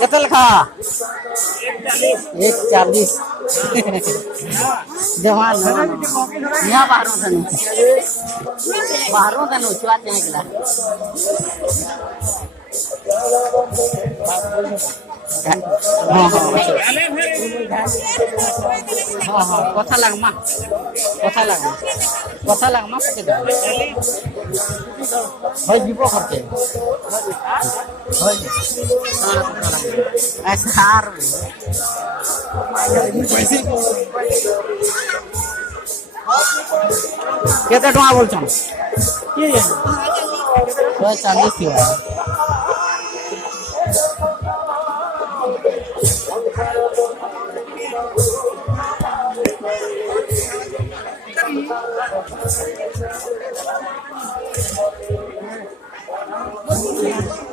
केते लिखा 140 जवान यहाँ बाहरों था छुआ गला हाँ हाँ कथा लगमा पके भाई जीव करते केते टका बोलछन 140 थी Thank you.